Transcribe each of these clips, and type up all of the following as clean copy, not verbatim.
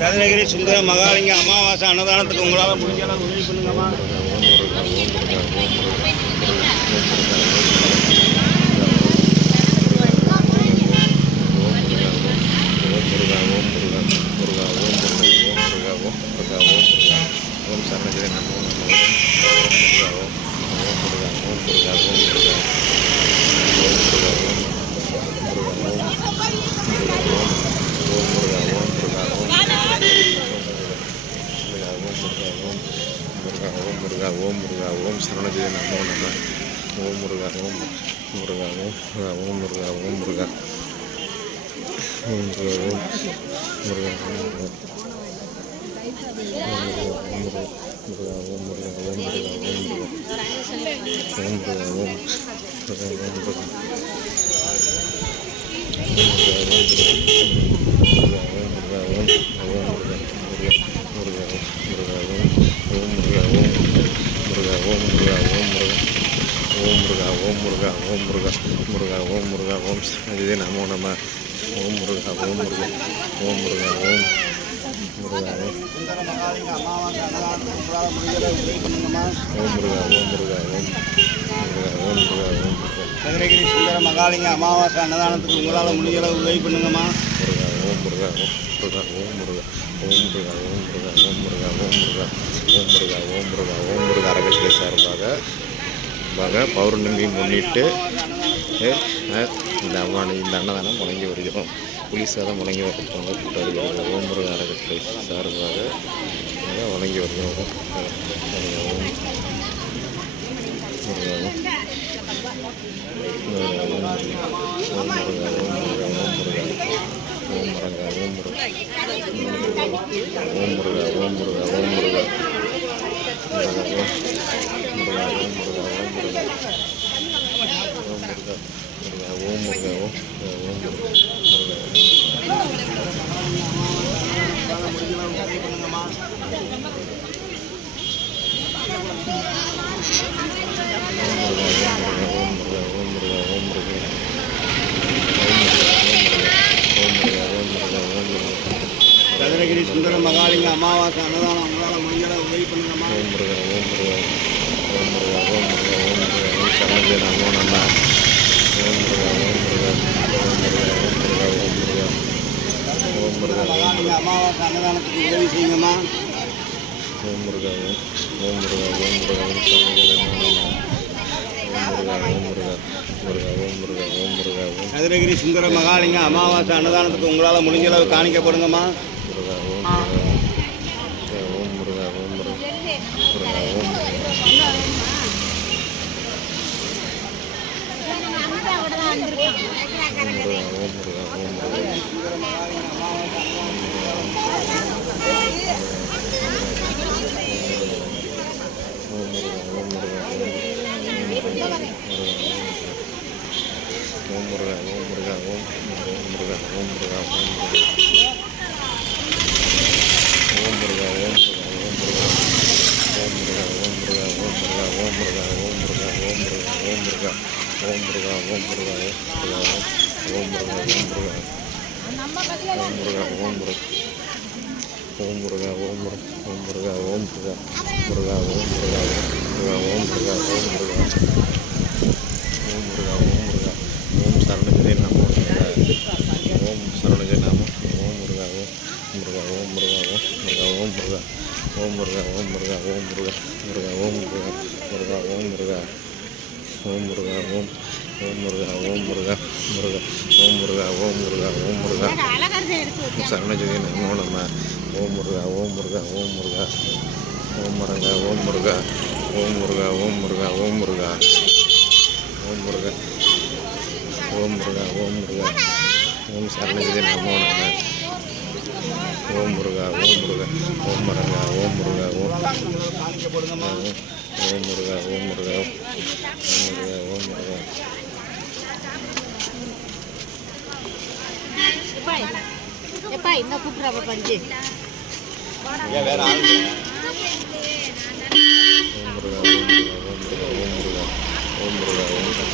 சதுரகிரி சுந்தர மகாலிங்க அமாவாசை அன்னதானத்துக்கு உங்களால் முடிஞ்ச அளவு உதவி பண்ணுங்கம்மா. ஓம் முருகா ஓம் சரணஜய நமோ நம. ஓம் முருகா ஓம் முருகா ஓம் ஓம் முருகா ஓம் முருகா ஓம் முருகா ஓம் முருகா ஓம் முருகா ஓம் முருகா ஓம் சரணஜய நமோ நம. ஓம் முருகா ஓம் முருகா ஓம் முருகா ஓம் முருகா சதுரகிரி சுந்தர மகாலிங்க அமாவாசை அன்னதானத்துக்கு உங்களால் முடிஞ்ச அளவு உதவி பண்ணுங்கம்மா. ஓம் முருகா ஓம் முருகா ஓம் முருகா ஓம் முருகா ஓம் முருகா ஓம் முருகா ஓம் முருகா ஓம் முருகா ஓம் முருகா அறக்கட்டளை சார்பாக பௌர்ணமி முன்னிட்டு இந்த அன்னதானம் முழங்கி வருகிறோம். புலிசாதம் முழங்கி வருகிறது. ஓம் முருகா அறக்கட்டளை சார்பாக வழங்கி வருகிறோம். சதுரகிரி சுந்தர மகாலிங்க அமாவாசை அன்னதானம் உங்களால் முடிஞ்ச அளவு உதவி பண்ணுங்கம்மா. ஓம் முருகா ஓம் முருகா ஓம் முருகா ஓம் முருகா ஓம் முருகா ஓம் சரணஜய நமோ நம. ஓம் முருகா ஓம் முருகா ஓம் முருகா ஓம் முருகா ஓம் முருகா மகாலிங்க அமாவாசை அன்னதானத்துக்கு உதவி செய்யுங்கம்மா. ஓம் முருகா ஓம் முருகா ஓம் முருகா ஓம் சரணஜய நமோ நம. ஓம் முருகா ஓம் முருகா முருகா ஓம் முருகா ஓம் முருகா ஓம் சதுரகிரி சுந்தர மகாலிங்க அமாவாசை அன்னதானத்துக்கு உங்களால் முடிஞ்ச அளவு காணிக்கப்படுங்கம்மா. முருகா ஓம் முருகா ஓம் முருகா ஓம் முருகா ஓம் சரணஜய நமோ ஓம் சரணஜய நமோ ஓம் முருகா ஓம் முருகா ஓம் முருகா ஓம் முருகா ஓம் முருகா ஓம் முருகா முருகா ஓம் முருகா முருகா ஓம் முருகா ஓம் முருகா ஓம் முருகா ஓம் முருகா முருகா ஓம் முருகா ஓம் முருகா ஓம் முருகா சரணஜய நமோ நம. ஓம் முருகா ஓம் முருகா ஓம் முருகா ஓம் முருகா ஓம் முருகா ஓம் முருகா ஓம் முருகா ஓம் முருகா ஓம் முருகா ஓம் முருகா ஓம் முருகா ஓம் சரணஜய நமோ நம. ஓம் முருகா ஓம் முருகா ஓம் முருகா ஓம் முருகா ஓம் முருகா ஓம் முருகா ஓம் முருகா. இன்னும் கூப்பிட்றாப்ப பஞ்சு வேற ஆள் ஓம் முருகா ஓம் முருகா ஓம் முருகா ஓம் முருகா ஓம் முருகா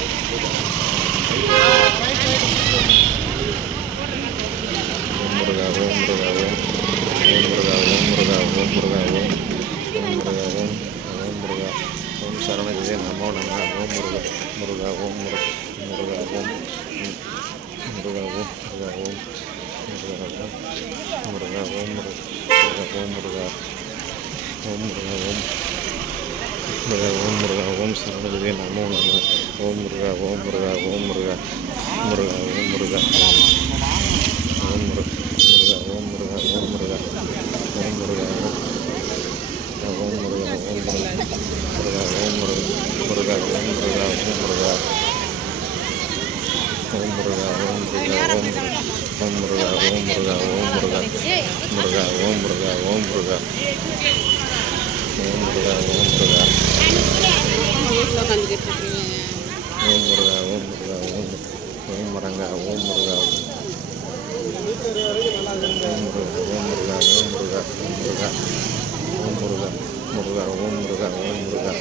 ஓம் முருகா ஓம் முருகா ஓம் முருகா ஓம் முருகா ஓம் முருகா ஓம் சரவணஜெய நமோ நம ஓம் முருகா முருகா ஓம் முருகா ஓம் முருகா ஓம் முருகா ஓம் முருகா ஓம் முருகா ஓம் முருகா ஓம் முருகா ஓம் சரவணஜெய நமோ நம ஓம் முருகா ஓம் முருகா ஓம் முருகா முருகா ஓம் முருகா ஓம் முருகா ஓம் முருகா ஓம் முருகா ஓம் முருகா ஓம் முருகா ஓம் முருகா ஓம் முருகா ஓம் முருகா ஓம் முருகா ஓம் முருகா ஓம் முருகா ஓம் முருகா ஓம் முருகா ஓம் முருகா முருகா ஓம் முருகா ஓம் முருகா ஓம் முருகா ஓம் முருகா வீட்டில் உட்காந்துக்கிட்டு இருக்கீங்க. ஓம் முருகா ஓம் முருகா ஓம் ஓம் மரங்கா ஓம் முருகா ஓம் முருகா ஓம் முருகா ஓம் முருகா ஓம் முருகா ஓம் முருகா முருகா ஓம் முருகா ஓம் முருகா